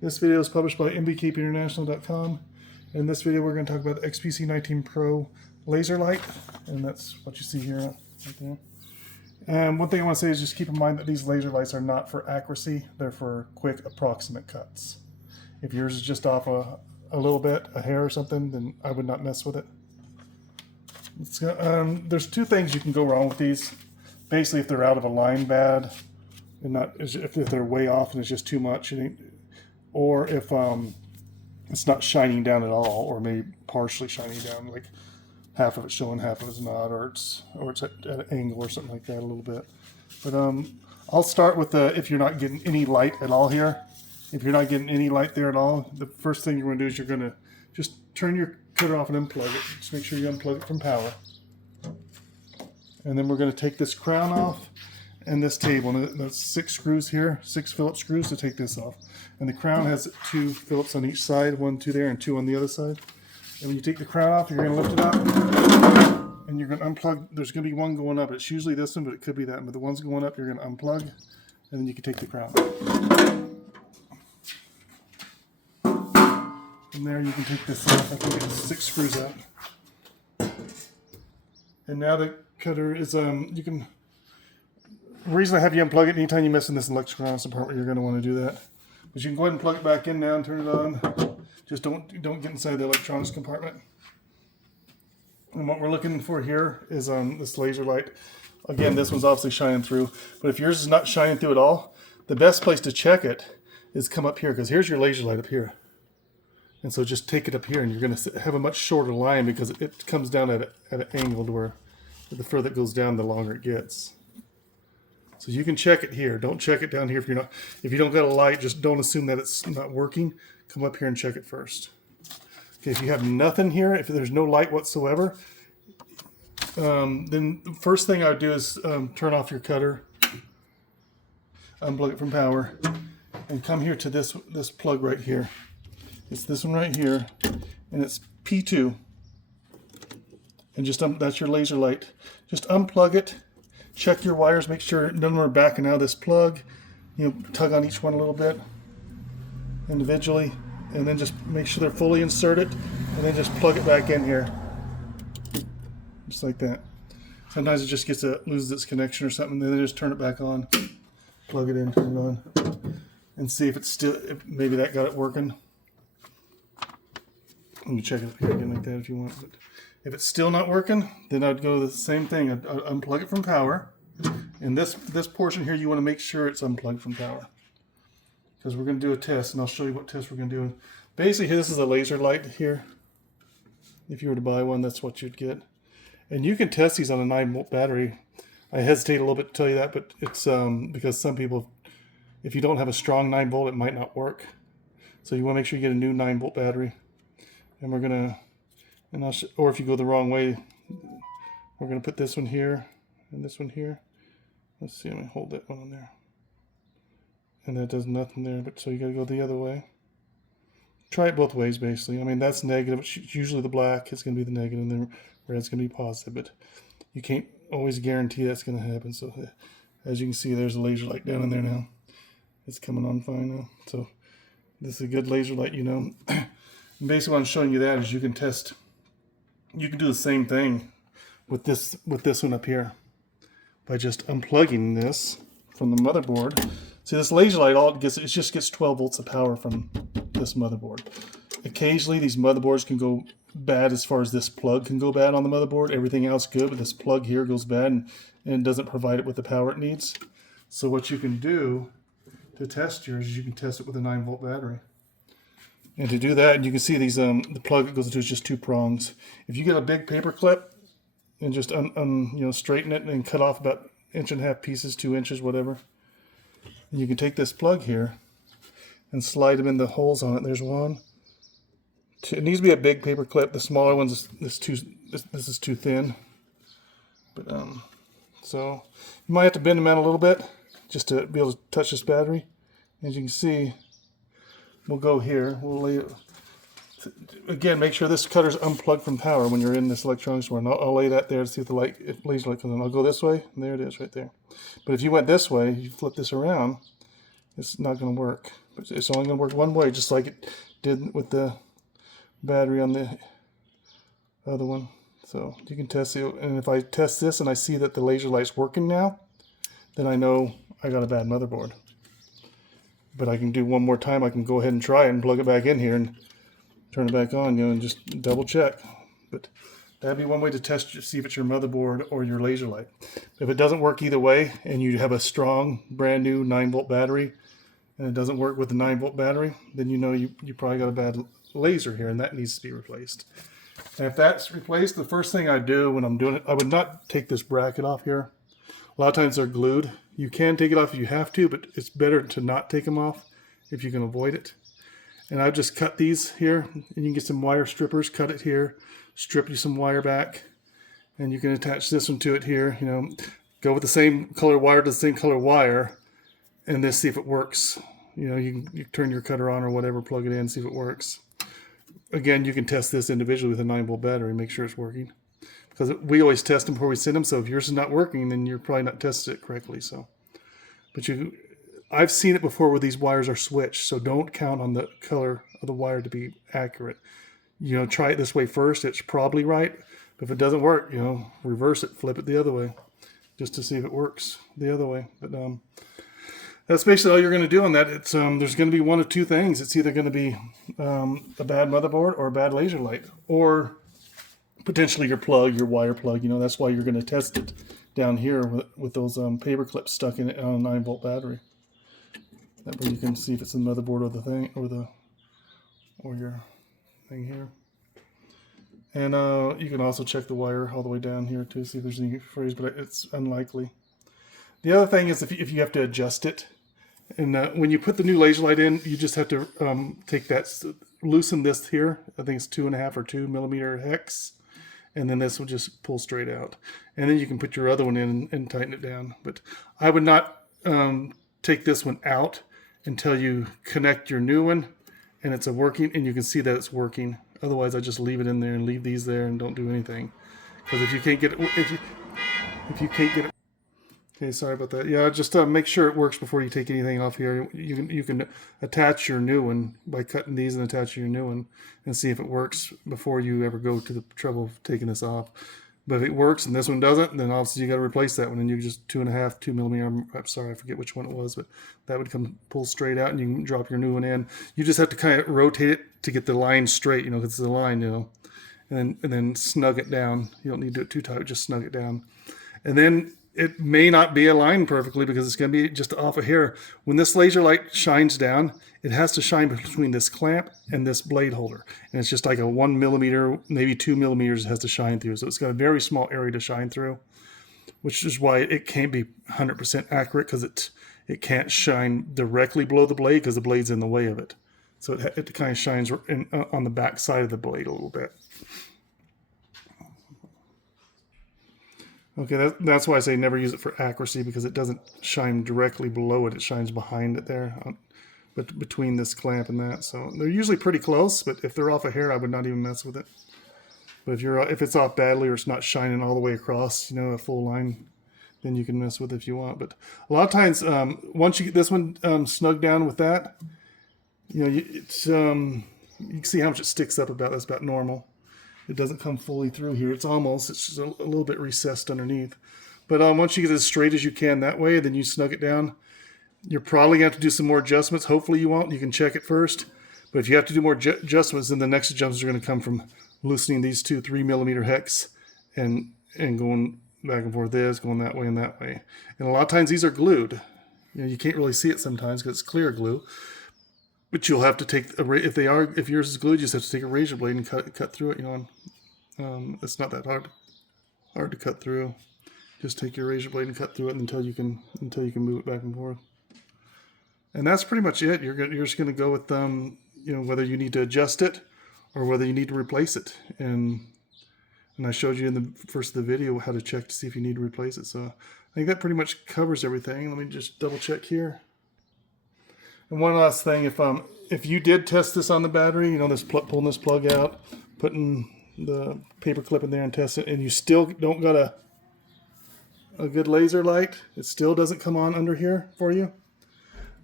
This video is published by mbkpinternational.com. In this video, we're going to talk about the XPC19 Pro laser light, and that's what you see here right there. And one thing I want to say is just keep in mind that these laser lights are not for accuracy, they're for quick approximate cuts. If yours is just off a little bit, a hair or something, then I would not mess with it. There's two things you can go wrong with these. Basically, if they're out of a line bad, and if they're way off and it's just too much, or if it's not shining down at all, or maybe partially shining down, like half of it's showing, half of it's not, or it's at an angle or something like that a little bit. But I'll start with if you're not getting any light at all here. If you're not getting any light there at all, the first thing you're going to do is you're going to just turn your cutter off and unplug it. Just make sure you unplug it from power. And then we're going to take this crown off and this table. And there's 6 screws here, 6 Phillips screws to take this off. And the crown has 2 Phillips on each side, 1, 2 there, and 2 on the other side. And when you take the crown off, you're going to lift it up, and you're going to unplug. There's going to be one going up. It's usually this one, but it could be that one. But the one's going up, you're going to unplug, and then you can take the crown off. From there, you can take this off. I think it's 6 screws out. And now the cutter is, you can, the reason I have you unplug it, anytime you mess in this electronics department, you're going to want to do that. But you can go ahead and plug it back in now and turn it on. Just don't get inside the electronics compartment. And what we're looking for here is this laser light. Again, this one's obviously shining through, but if yours is not shining through at all, the best place to check it is come up here, because here's your laser light up here. And so just take it up here, and you're going to have a much shorter line because it comes down at an angle to where the further it goes down, the longer it gets. So you can check it here. Don't check it down here if you don't got a light. Just don't assume that it's not working. Come up here and check it first. Okay, if you have nothing here, if there's no light whatsoever, then the first thing I would do is turn off your cutter, unplug it from power, and come here to this plug right here. It's this one right here, and it's P2. And just that's your laser light. Just unplug it. Check your wires. Make sure none of them are backing out of this plug. Tug on each one a little bit individually, and then just make sure they're fully inserted, and then just plug it back in here, just like that. Sometimes it just loses its connection or something. Then just turn it back on, plug it in, turn it on, and see if it's still. Maybe that got it working. You can check it up here again like that if you want. But if it's still not working, then I'd go to the same thing. I'd unplug it from power. And this portion here, you want to make sure it's unplugged from power, because we're going to do a test, and I'll show you what test we're going to do. Basically, this is a laser light here. If you were to buy one, that's what you'd get. And you can test these on a 9-volt battery. I hesitate a little bit to tell you that, but it's because some people, if you don't have a strong 9-volt, it might not work. So you want to make sure you get a new 9-volt battery. And we're going to, or if you go the wrong way, we're going to put this one here and this one here. Let's see, let me hold that one on there. And that does nothing there, but so you got to go the other way. Try it both ways, basically. I mean, that's negative. It's usually the black is going to be the negative, and then red's going to be positive. But you can't always guarantee that's going to happen. So as you can see, there's a laser light down in there now. It's coming on fine now. So this is a good laser light, And basically what I'm showing you that is you can test. You can do the same thing with this one up here by just unplugging this from the motherboard. See, this laser light, it just gets 12 volts of power from this motherboard. Occasionally, these motherboards can go bad as far as this plug can go bad on the motherboard. Everything else good, but this plug here goes bad and it doesn't provide it with the power it needs. So what you can do to test yours is you can test it with a 9-volt battery. And to do that, you can see these the plug it goes into is just 2 prongs. If you get a big paper clip and just straighten it and cut off about 1.5 inch pieces, 2 inches, whatever. And you can take this plug here and slide them in the holes on it. There's 1. 2. It needs to be a big paper clip. The smaller ones, this is too thin. But so you might have to bend them out a little bit just to be able to touch this battery. As you can see, we'll go here. We'll lay it. Again, make sure this cutter's unplugged from power when you're in this electronics store. And I'll lay that there to see if if laser light comes on. I'll go this way, and there it is right there. But if you went this way, you flip this around, it's not going to work. But it's only going to work one way, just like it did with the battery on the other one. So you can test it, and if I test this and I see that the laser light's working now, then I know I got a bad motherboard. But I can do one more time. I can go ahead and try it and plug it back in here and turn it back on, and just double check. But that'd be one way to test to see if it's your motherboard or your laser light. If it doesn't work either way, and you have a strong, brand new 9-volt battery, and it doesn't work with the 9-volt battery, then you know you probably got a bad laser here, and that needs to be replaced. And if that's replaced, the first thing I do when I'm doing it, I would not take this bracket off here. A lot of times they're glued. You can take it off if you have to, but it's better to not take them off if you can avoid it. And I've just cut these here, and you can get some wire strippers, cut it here, strip you some wire back, and you can attach this one to it here. Go with the same color wire to the same color wire, and then see if it works. You can turn your cutter on or whatever, plug it in, see if it works. Again, you can test this individually with a 9-volt battery, make sure it's working. Because we always test them before we send them, so if yours is not working, then you're probably not tested it correctly. But I've seen it before where these wires are switched, so don't count on the color of the wire to be accurate. Try it this way first, it's probably right. But if it doesn't work, reverse it, flip it the other way, just to see if it works the other way. But that's basically all you're going to do on that. It's there's going to be one of two things. It's either going to be a bad motherboard or a bad laser light, or potentially your wire plug. That's why you're going to test it down here with those paper clips stuck in it on a 9-volt battery. That way you can see if it's the motherboard or the thing or your thing here. And you can also check the wire all the way down here to see if there's any freeze, but it's unlikely. The other thing is if you have to adjust it, and when you put the new laser light in, you just have to loosen this here. I think it's 2.5 or 2 millimeter hex, and then this will just pull straight out. And then you can put your other one in and tighten it down. But I would not take this one out until you connect your new one and it's working, and you can see that it's working. Otherwise, I just leave it in there and leave these there and don't do anything. Because if you can't get it, if you can't get it. Okay, sorry about that. Yeah, just make sure it works before you take anything off here. You can attach your new one by cutting these and attaching your new one and see if it works before you ever go to the trouble of taking this off. But if it works and this one doesn't, then obviously you got to replace that one, and you just 2.5, 2 millimeter. I'm sorry, I forget which one it was, but that would pull straight out, and you can drop your new one in. You just have to kind of rotate it to get the line straight, because it's the line, and then snug it down. You don't need to do it too tight, just snug it down, and then it may not be aligned perfectly because it's going to be just off of here. When this laser light shines down, it has to shine between this clamp and this blade holder. And it's just like a 1 millimeter, maybe 2 millimeters it has to shine through. So it's got a very small area to shine through, which is why it can't be 100% accurate, because it can't shine directly below the blade because the blade's in the way of it. So it kind of shines on the back side of the blade a little bit. Okay, that's why I say never use it for accuracy, because it doesn't shine directly below it. It shines behind it there, but between this clamp and that. So they're usually pretty close, but if they're off a hair, I would not even mess with it. But if it's off badly or it's not shining all the way across, a full line, then you can mess with it if you want. But a lot of times, once you get this one snugged down with that, you can see how much it sticks up about. That's about normal. It doesn't come fully through here. It's just a little bit recessed underneath. But once you get it as straight as you can that way, then you snug it down. You're probably going to have to do some more adjustments. Hopefully you won't. You can check it first. But if you have to do more adjustments, then the next adjustments are going to come from loosening these 2 3 millimeter hex and going back and forth going that way and that way. And a lot of times these are glued. You can't really see it sometimes because it's clear glue. But you'll have to take if yours is glued, you just have to take a razor blade and cut through it. It's not that hard to cut through. Just take your razor blade and cut through it until you can move it back and forth. And that's pretty much it. You're just going to go with whether you need to adjust it or whether you need to replace it. And I showed you in the first of the video how to check to see if you need to replace it. So I think that pretty much covers everything. Let me just double check here. And one last thing, if you did test this on the battery, pulling this plug out, putting the paper clip in there and test it, and you still don't got a good laser light, it still doesn't come on under here for you,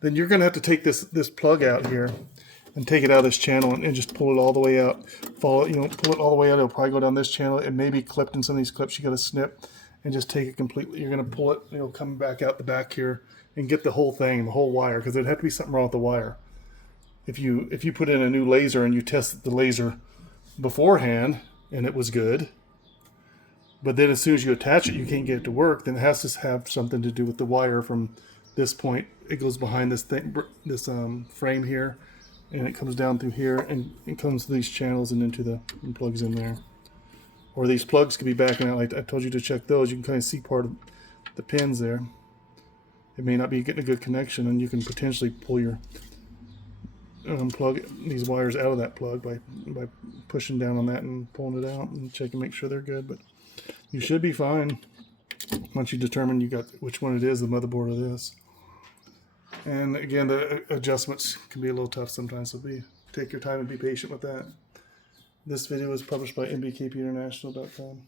then you're going to have to take this plug out here and take it out of this channel and just pull it all the way out. Pull it all the way out. It'll probably go down this channel. It may be clipped in some of these clips. You got to snip and just take it completely. You're going to pull it, it'll come back out the back here and get the whole thing, the whole wire, because there'd have to be something wrong with the wire. If you put in a new laser and you tested the laser beforehand and it was good, but then as soon as you attach it, you can't get it to work, then it has to have something to do with the wire from this point. It goes behind this thing, this frame here, and it comes down through here, and it comes to these channels and and plugs in there. Or these plugs could be backing out. Like I told you to check those. You can kind of see part of the pins there. It may not be getting a good connection, and you can potentially pull your plug these wires out of that plug by pushing down on that and pulling it out and check and make sure they're good. But you should be fine once you determine you got which one it is, the motherboard of this. And again, the adjustments can be a little tough sometimes, so take your time and be patient with that. This video was published by mbkpinternational.com.